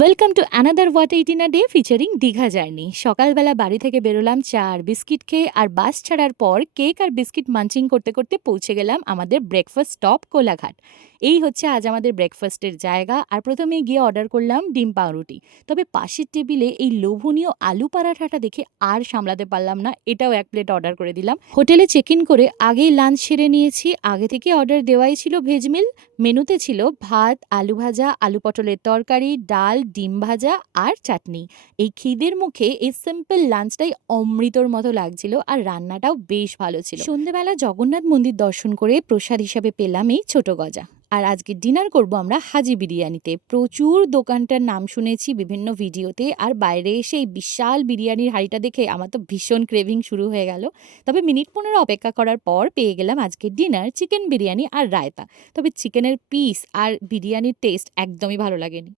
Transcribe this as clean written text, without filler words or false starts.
Welcome to another what eight in a day featuring Digha journey. সকালবেলা বাড়ি থেকে বেরোলাম চা আর বিস্কিট খেয়ে, আর বাস ছাড়ার পর কেক আর বিস্কিট মাঞ্চিং করতে করতে পৌঁছে গেলাম আমাদের ব্রেকফাস্ট স্টপ কোলাঘাট। এই হচ্ছে আজ আমাদের ব্রেকফাস্টের জায়গা। আর প্রথমে গিয়ে অর্ডার করলাম ডিম পাউরুটি। তবে পাশের টেবিলে এই লোভনীয় আলু পরাঠাটা দেখে আর সামলাতে পারলাম না, এটাও এক প্লেট অর্ডার করে দিলাম। হোটেলে চেক ইন করে আগেই লাঞ্চ সেরে নিয়েছি, আগে থেকে অর্ডার দেওয়াই ছিল ভেজ মিল। মেনুতে ছিল ভাত, আলু ভাজা, আলু পটলের তরকারি, ডাল, ডিম ভাজা আর চাটনি। এই খিদের মুখে এই সিম্পল লাঞ্চটাই অমৃতর মতো লাগছিল, আর রান্নাটাও বেশ ভালো ছিল। সন্ধেবেলা জগন্নাথ মন্দির দর্শন করে প্রসাদ হিসাবে পেলাম এই ছোট গজা। আর আজকে ডিনার করব আমরা হাজি বিরিয়ানিতে। প্রচুর দোকানটার নাম শুনেছি বিভিন্ন ভিডিওতে, আর বাইরে এসে এই বিশাল বিরিয়ানির হাঁড়িটা দেখে আমার তো ভীষণ ক্রেভিং শুরু হয়ে গেল। তবে মিনিট 15 অপেক্ষা করার পর পেয়ে গেলাম আজকে ডিনার, চিকেন বিরিয়ানি আর রায়তা। তবে চিকেনের পিস আর বিরিয়ানির টেস্ট একদমই ভালো লাগেনি।